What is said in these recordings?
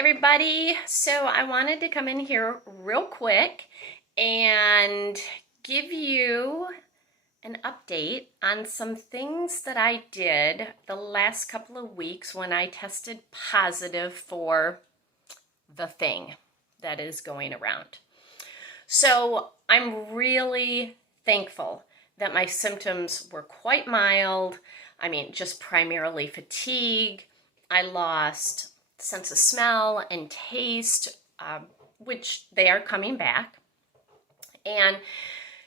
everybody. So I wanted to come in here real quick and give you an update on some things that I did the last couple of weeks when I tested positive for the thing that is going around. So I'm really thankful that my symptoms were quite mild. I mean, just primarily fatigue. I lost sense of smell and taste, which they are coming back. And,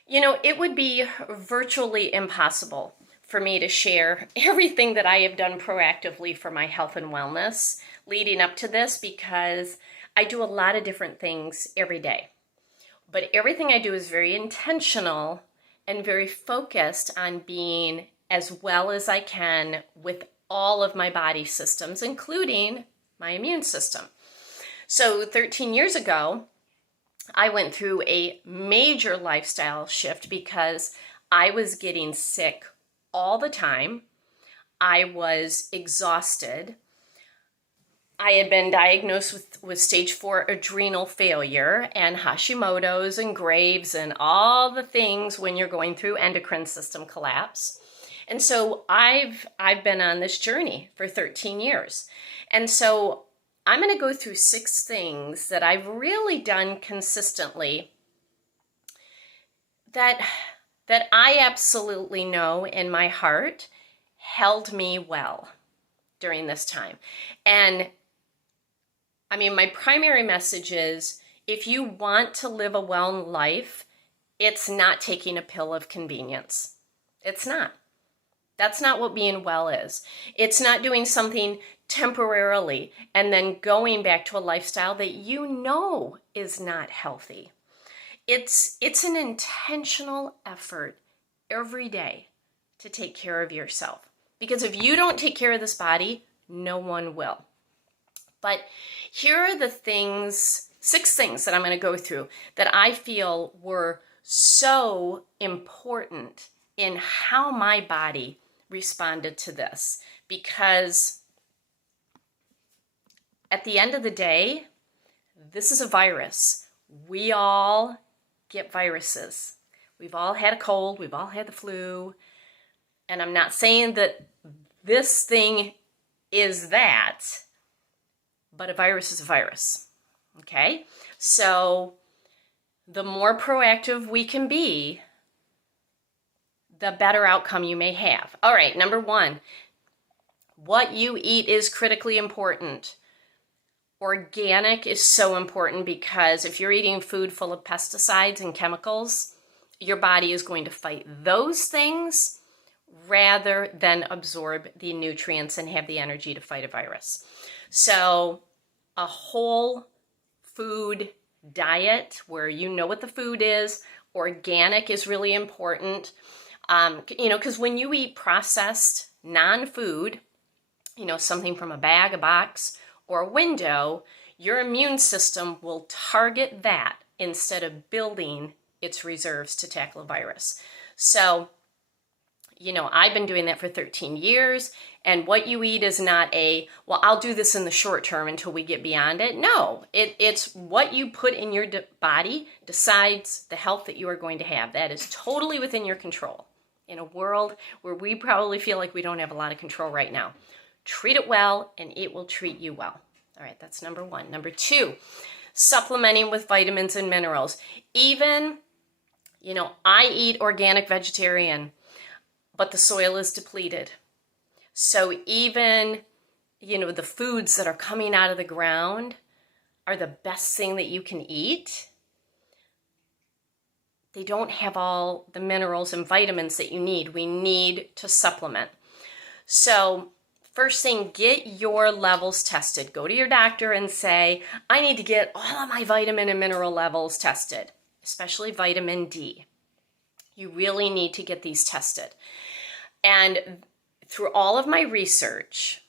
it would be virtually impossible for me to share everything that I have done proactively for my health and wellness leading up to this, because I do a lot of different things every day. But everything I do is very intentional and very focused on being as well as I can with all of my body systems, including my immune system. So 13 years ago, I went through a major lifestyle shift because I was getting sick all the time. I was exhausted. I had been diagnosed with stage 4 adrenal failure and Hashimoto's and Graves and all the things when you're going through endocrine system collapse. And so I've been on this journey for 13 years. And so I'm going to go through 6 things that I've really done consistently that I absolutely know in my heart held me well during this time. And I mean, my primary message is, if you want to live a well life, it's not taking a pill of convenience. It's not. That's not what being well is. It's not doing something temporarily and then going back to a lifestyle that you know is not healthy. It's an intentional effort every day to take care of yourself. Because if you don't take care of this body, no one will. But here are the 6 things that I'm going to go through that I feel were so important in how my body responded to this. Because at the end of the day, this is a virus. We all get viruses. We've all had a cold, we've all had the flu. And I'm not saying that this thing is that, but a virus is a virus. Okay? So the more proactive we can be, the better outcome you may have. All right, number 1, what you eat is critically important. Organic is so important because if you're eating food full of pesticides and chemicals, your body is going to fight those things rather than absorb the nutrients and have the energy to fight a virus. So a whole food diet where you know what the food is, organic is really important. Because when you eat processed non-food, something from a bag, a box, or a window, your immune system will target that instead of building its reserves to tackle a virus. So, I've been doing that for 13 years, and what you eat is not I'll do this in the short term until we get beyond it. No, it's what you put in your body decides the health that you are going to have. That is totally within your control. In a world where we probably feel like we don't have a lot of control right now. Treat it well, and it will treat you well. All right, that's number 1. Number 2, supplementing with vitamins and minerals. Even, I eat organic vegetarian, but the soil is depleted. So even, the foods that are coming out of the ground are the best thing that you can eat. They don't have all the minerals and vitamins that you need. We need to supplement. So first thing, get your levels tested. Go to your doctor and say, I need to get all of my vitamin and mineral levels tested, especially vitamin D. You really need to get these tested. And through all of my research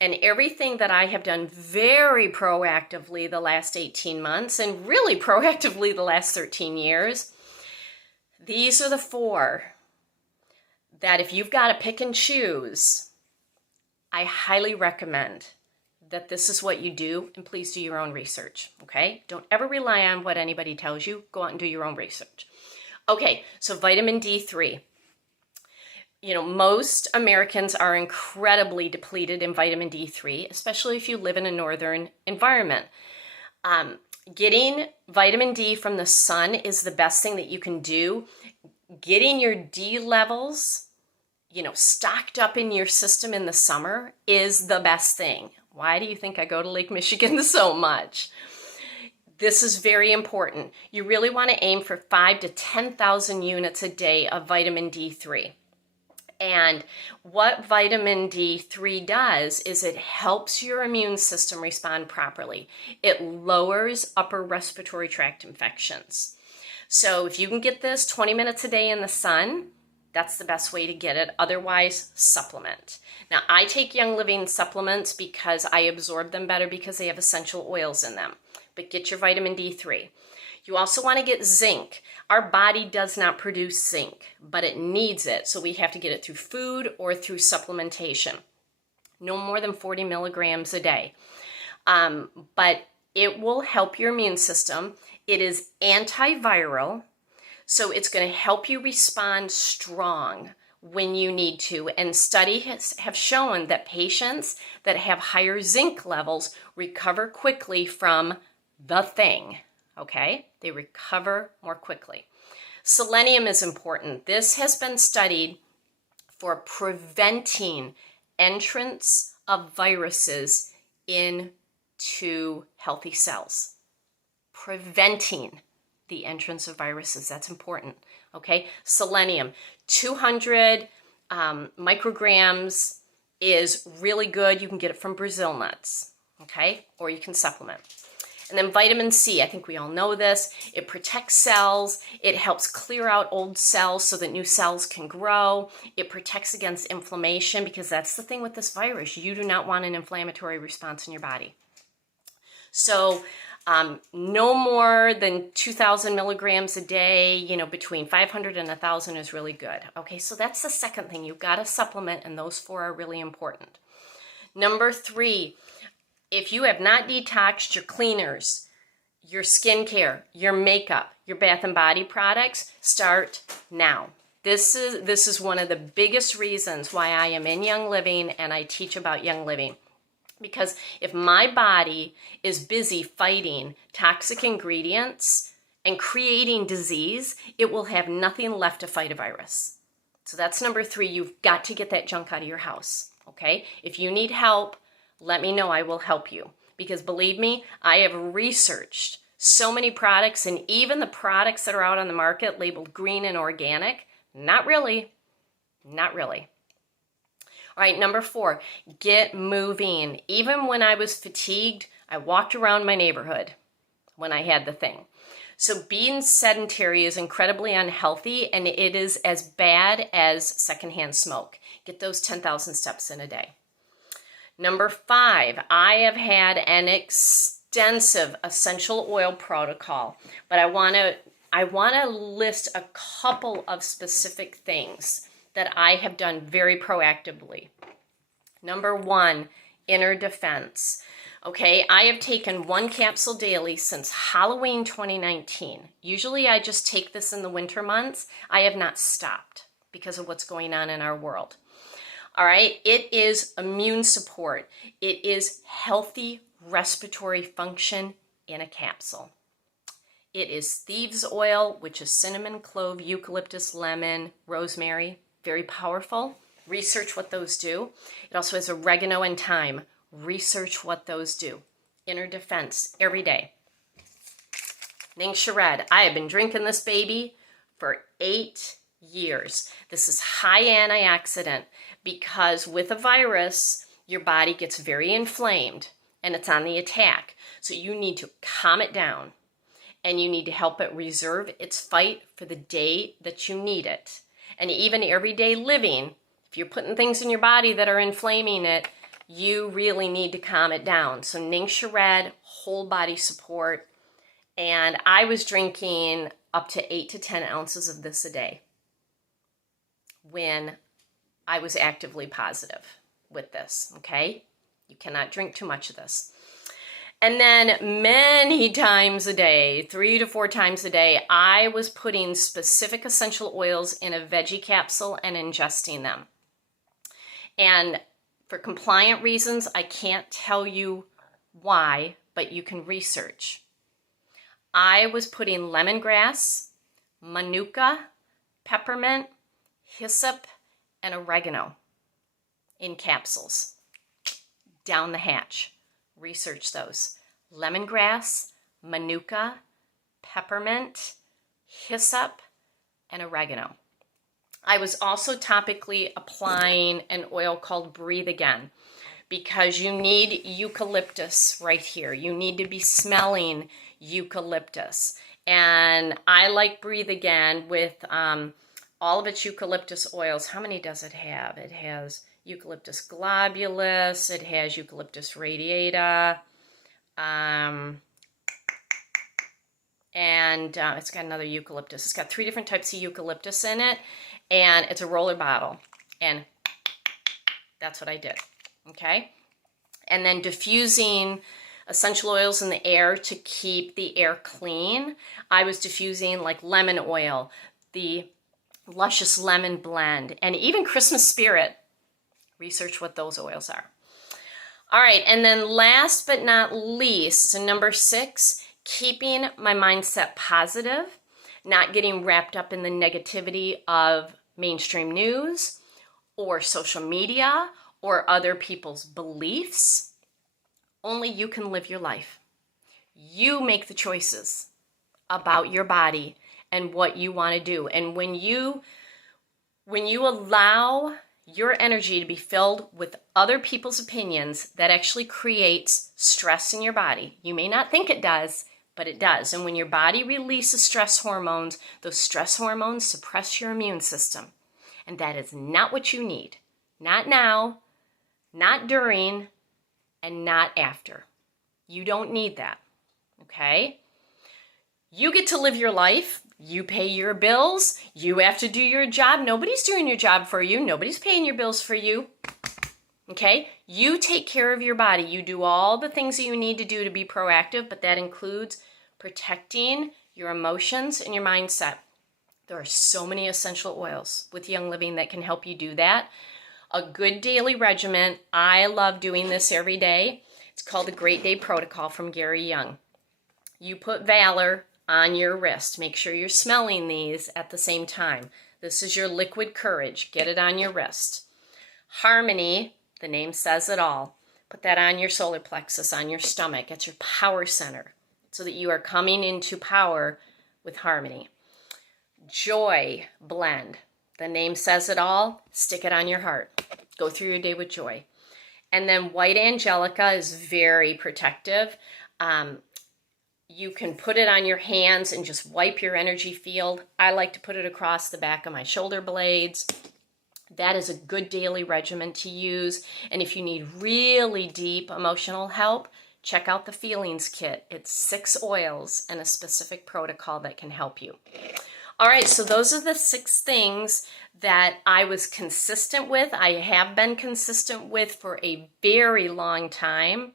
and everything that I have done very proactively the last 18 months and really proactively the last 13 years, these are the 4 that if you've got to pick and choose, I highly recommend that this is what you do, and please do your own research, okay? Don't ever rely on what anybody tells you. Go out and do your own research. Okay, so vitamin D3. You know, most Americans are incredibly depleted in vitamin D3, especially if you live in a northern environment. Getting vitamin D from the sun is the best thing that you can do. Getting your D levels, you know, stocked up in your system in the summer is the best thing. Why do you think I go to Lake Michigan so much? This is very important. You really want to aim for 5,000 to 10,000 units a day of vitamin D3. And what vitamin D3 does is it helps your immune system respond properly. It lowers upper respiratory tract infections. So if you can get this 20 minutes a day in the sun, that's the best way to get it. Otherwise, supplement. Now, I take Young Living supplements because I absorb them better because they have essential oils in them. But get your vitamin D3. You also want to get zinc. Our body does not produce zinc, but it needs it. So we have to get it through food or through supplementation. No more than 40 milligrams a day. But it will help your immune system. It is antiviral. So it's going to help you respond strong when you need to. And studies have shown that patients that have higher zinc levels recover quickly from the thing. Okay? They recover more quickly. Selenium is important. This has been studied for preventing entrance of viruses into healthy cells. Preventing the entrance of viruses. That's important. Okay? Selenium, 200 micrograms is really good. You can get it from Brazil nuts. Okay? Or you can supplement. And then vitamin C, I think we all know this. It protects cells. It helps clear out old cells so that new cells can grow. It protects against inflammation because that's the thing with this virus. You do not want an inflammatory response in your body. So no more than 2,000 milligrams a day, you know, between 500 and 1,000 is really good. Okay, so that's the second thing. You've got to supplement, and those 4 are really important. Number 3, if you have not detoxed your cleaners, your skincare, your makeup, your bath and body products, start now. This is one of the biggest reasons why I am in Young Living and I teach about Young Living. Because if my body is busy fighting toxic ingredients and creating disease, it will have nothing left to fight a virus. So that's number 3. You've got to get that junk out of your house, okay? If you need help, let me know. I will help you. Because believe me, I have researched so many products, and even the products that are out on the market labeled green and organic, not really. Not really. All right, number 4, get moving. Even when I was fatigued, I walked around my neighborhood when I had the thing. So being sedentary is incredibly unhealthy, and it is as bad as secondhand smoke. Get those 10,000 steps in a day. Number 5, I have had an extensive essential oil protocol, but I want to list a couple of specific things that I have done very proactively. Number 1, inner defense. Okay, I have taken 1 capsule daily since Halloween 2019. Usually I just take this in the winter months. I have not stopped because of what's going on in our world. All right, it is immune support. It is healthy respiratory function in a capsule. It is thieves oil, which is cinnamon, clove, eucalyptus, lemon, rosemary. Very powerful. Research what those do. It also has oregano and thyme. Research what those do. Inner defense every day. Ningxia Red. I have been drinking this baby for 8 years. This is high antioxidant because with a virus, your body gets very inflamed and it's on the attack. So you need to calm it down and you need to help it reserve its fight for the day that you need it. And even everyday living, if you're putting things in your body that are inflaming it, you really need to calm it down. So Ningxia Red, whole body support. And I was drinking up to 8 to 10 ounces of this a day when I was actively positive with this, okay? You cannot drink too much of this. And then many times a day, 3 to 4 times a day, I was putting specific essential oils in a veggie capsule and ingesting them. And for compliant reasons, I can't tell you why, but you can research. I was putting lemongrass, manuka, peppermint, hyssop, and oregano in capsules down the hatch. Research those. Lemongrass, manuka, peppermint, hyssop, and oregano. I was also topically applying an oil called Breathe Again because you need eucalyptus right here. You need to be smelling eucalyptus. And I like Breathe Again with all of its eucalyptus oils. How many does it have? It has eucalyptus globulus, it has eucalyptus radiata, and it's got another eucalyptus. It's got 3 different types of eucalyptus in it, and it's a roller bottle, and that's what I did, okay? And then diffusing essential oils in the air to keep the air clean. I was diffusing like lemon oil, the Luscious Lemon Blend, and even Christmas Spirit. Research what those oils are. All right, and then last but not least, number 6, keeping my mindset positive, not getting wrapped up in the negativity of mainstream news or social media or other people's beliefs. Only you can live your life. You make the choices about your body and what you want to do. And when you allow your energy to be filled with other people's opinions, that actually creates stress in your body. You may not think it does, but it does. And when your body releases stress hormones, those stress hormones suppress your immune system. And that is not what you need. Not now, not during, and not after. You don't need that, okay? You get to live your life. You pay your bills. You have to do your job. Nobody's doing your job for you. Nobody's paying your bills for you. Okay? You take care of your body. You do all the things that you need to do to be proactive, but that includes protecting your emotions and your mindset. There are so many essential oils with Young Living that can help you do that. A good daily regimen. I love doing this every day. It's called the Great Day Protocol from Gary Young. You put Valor on your wrist. Make sure you're smelling these at the same time. This is your liquid courage. Get it on your wrist. Harmony, the name says it all. Put that on your solar plexus, on your stomach. It's your power center so that you are coming into power with harmony. Joy blend. The name says it all. Stick it on your heart. Go through your day with joy. And then white angelica is very protective. You can put it on your hands and just wipe your energy field. I like to put it across the back of my shoulder blades. That is a good daily regimen to use. And if you need really deep emotional help, check out the Feelings Kit. It's 6 oils and a specific protocol that can help you. All right, so those are the 6 things that I was consistent with. I have been consistent with for a very long time,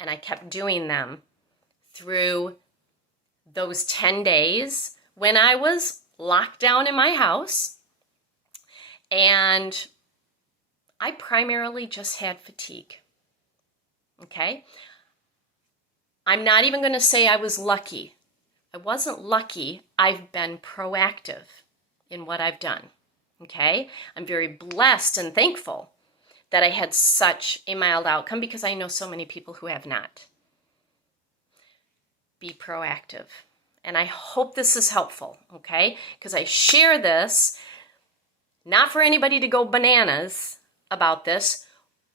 and I kept doing them through those 10 days when I was locked down in my house, and I primarily just had fatigue, okay? I'm not even going to say I was lucky. I wasn't lucky. I've been proactive in what I've done, okay? I'm very blessed and thankful that I had such a mild outcome because I know so many people who have not. Be proactive. And I hope this is helpful, okay? Because I share this not for anybody to go bananas about this,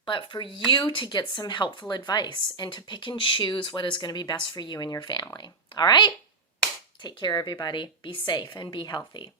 but for you to get some helpful advice and to pick and choose what is going to be best for you and your family. All right? Take care, everybody. Be safe and be healthy.